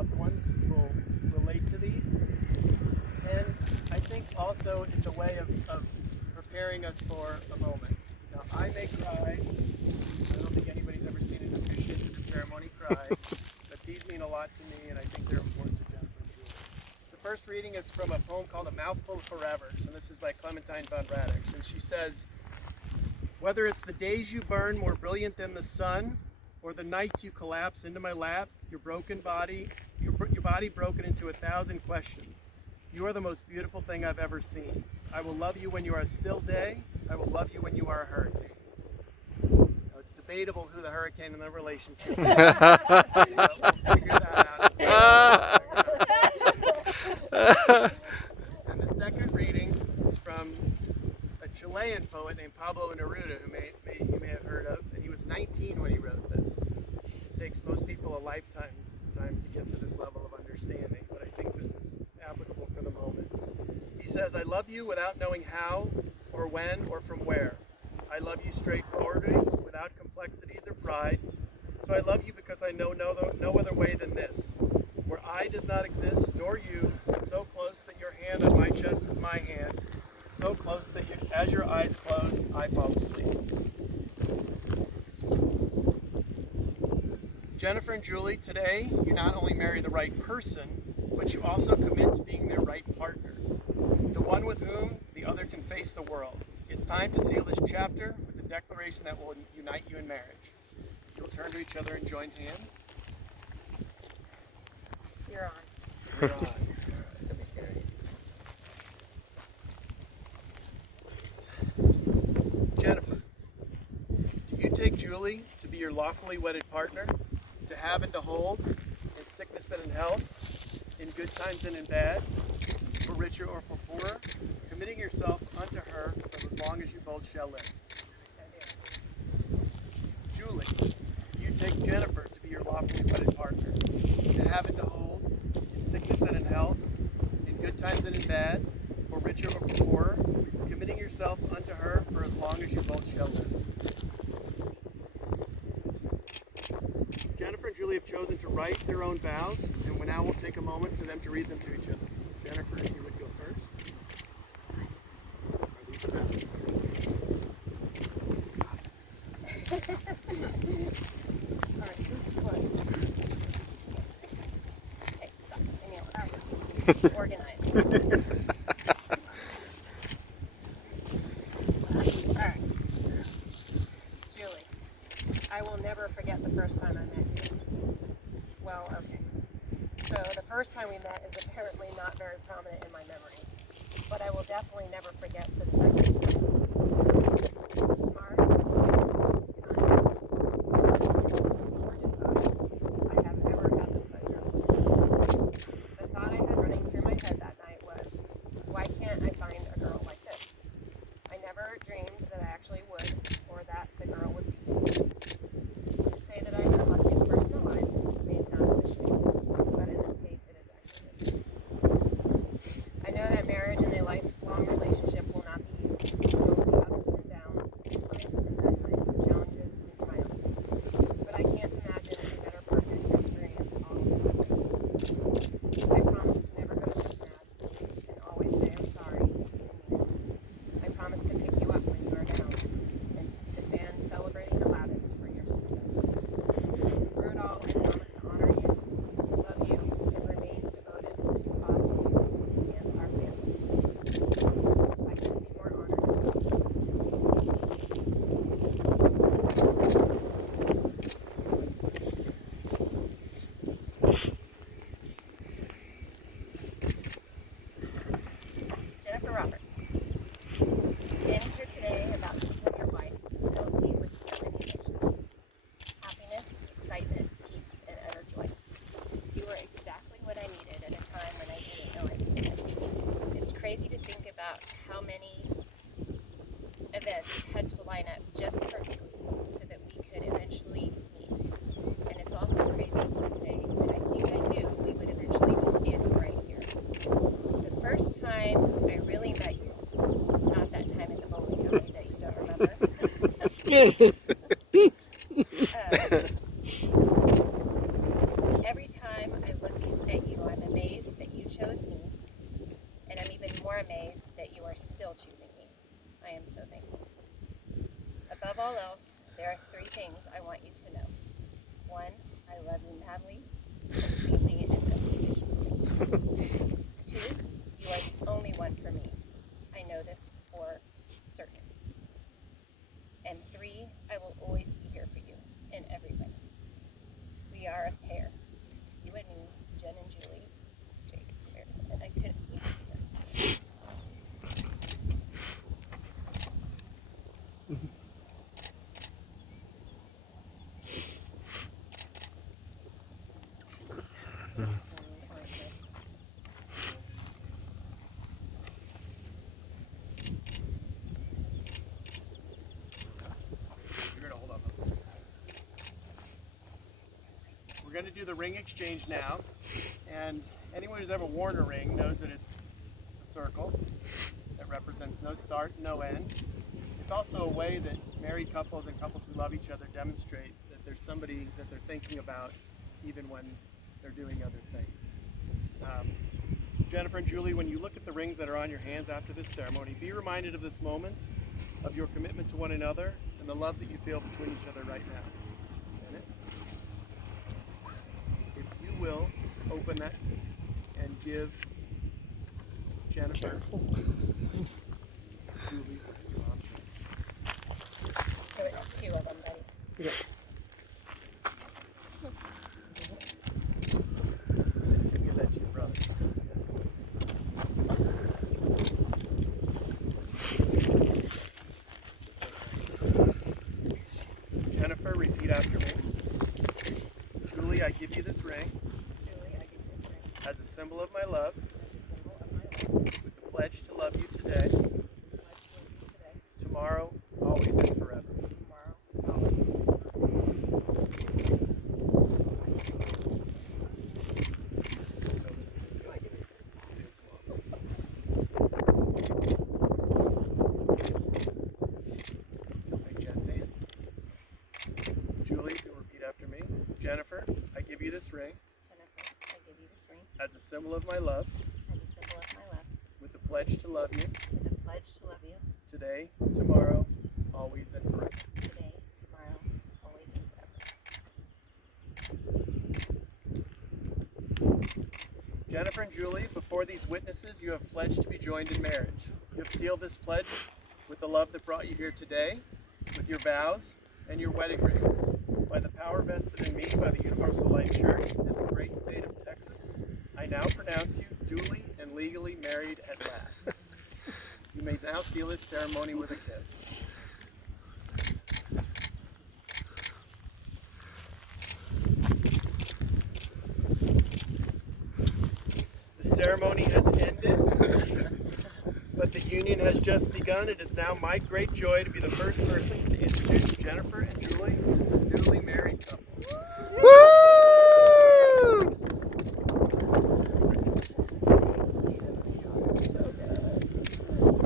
loved ones will relate to these. And I think also it's a way of preparing us for a moment. Now, I may cry. I don't think anybody's ever seen an officiant at the ceremony cry, but these mean a lot to me, and I think they're important to Jennifer and Julie. The first reading is from a poem called A Mouthful of Forevers, and this is by Clementine von Radix, and she says, "Whether it's the days you burn more brilliant than the sun, or the nights you collapse into my lap, your body broken into 1,000 questions. You are the most beautiful thing I've ever seen. I will love you when you are a still day. I will love you when you are a hurricane." Now, it's debatable who the hurricane in the relationship is. We'll figure that out as well. And the second reading is from a Chilean poet named Pablo Neruda, who you may have heard of, and he was 19 when he wrote this. It takes most people a lifetime to get to this level of understanding, but I think this is applicable for the moment. He says, "I love you without knowing how, or when, or from where. I love you straightforwardly, without complexities or pride. So I love you because I know no other way than this, where I does not exist, nor you, so close that your hand on my chest is my hand, so close that as your eyes close, I fall asleep." Jennifer and Julie, today you not only marry the right person, but you also commit to being their right partner, the one with whom the other can face the world. It's time to seal this chapter with the declaration that will unite you in marriage. You'll turn to each other and join hands. You're on. You're on. Jennifer, do you take Julie to be your lawfully wedded partner, to have and to hold, in sickness and in health, in good times and in bad, for richer or for poorer, committing yourself unto her for as long as you both shall live? Julie, do you take Jennifer to be your lawfully wedded partner, to have and to hold, in sickness and in health, in good times and in bad, for richer or for poorer, committing yourself unto her for as long as you both shall live? Jennifer and Julie have chosen to write their own vows, and now we'll take a moment for them to read them to each other. Jennifer, if you would go first. Are these the vows? All right, this is what. Hey, stop. I know what I'm organizing. All right. Julie, I will never forget the first time I met you. Well, okay. So the first time we met is apparently not very prominent in my memories, but I will definitely never forget the second time. Smart, kind, gorgeous eyes I have ever had the pleasure of. The thought I had running through my head that night was, why can't I find a girl like this? I never dreamed that I actually would, or that the girl would be. To say that I'm the luckiest person alive may sound cliche, but in this case it is actually. I know that marriage and a lifelong relationship will not be easy. There will be ups and downs, times and bad times, challenges and triumphs. But I can't imagine a better partner to experience all of this with. I promise to never go too mad and always say I'm sorry and mean it. I promise to pick you up when you are down and to be the fan celebrating the loudest for your successes. Through it all, I promise to honor you, love you, and remain devoted to us and our family. I couldn't be more honored. Jennifer Roberts. Standing here today about to become your wife fills me with so many emotions. Happiness, excitement, peace, and utter joy. You were exactly what I needed at a time when I didn't know I needed it. It's crazy to think about how many events had to line up just perfectly so that we could eventually meet. And it's also crazy to say that I think I knew we would eventually be standing right here. The first time I really met you, not that time at the bowling alley that you don't remember. Every time I look all else, there are 3 things I want you to know. 1, I love you madly, and please sing it unconditionally. 2, you are the only one for me. I know this for certain. And 3, I will always be here for you and everybody. We are a pair. You and me, Jen and Julie, J squared, and I couldn't be happier. You're gonna hold on those. We're gonna do the ring exchange now, and anyone who's ever worn a ring knows that it's a circle that represents no start, no end. It's also a way that married couples and couples who love each other demonstrate that there's somebody that they're thinking about even when they're doing other things. Jennifer and Julie, when you look at the rings that are on your hands after this ceremony, be reminded of this moment, of your commitment to one another, and the love that you feel between each other right now. Get it? If you will, open that and give Jennifer, Julie, So it's 2 of them, buddy. yeah. Give that to your brother. Jennifer, repeat after me. Julie, I give you this ring Julie, I give this ring as a symbol of my love, as a symbol of my love. with the pledge to love you today, Pledge to love you today, tomorrow, always, and forever. tomorrow, always. Julie, you repeat after me. Jennifer, I give you this ring Jennifer, I give you this ring as a symbol of my love, as a symbol of my love, with the pledge to love you with a pledge to love you today, tomorrow, always, and forever. today, tomorrow, always, and forever. Jennifer and Julie, before these witnesses, you have pledged to be joined in marriage. You have sealed this pledge with the love that brought you here today, with your vows and your wedding rings. By the power vested in me by the Universal Life Church and the great state of Texas, I now pronounce you duly and legally married at last. You may now seal this ceremony with a kiss. The ceremony has ended, but the union has just begun. It is now my great joy to be the first person to introduce Jennifer and Julie as the new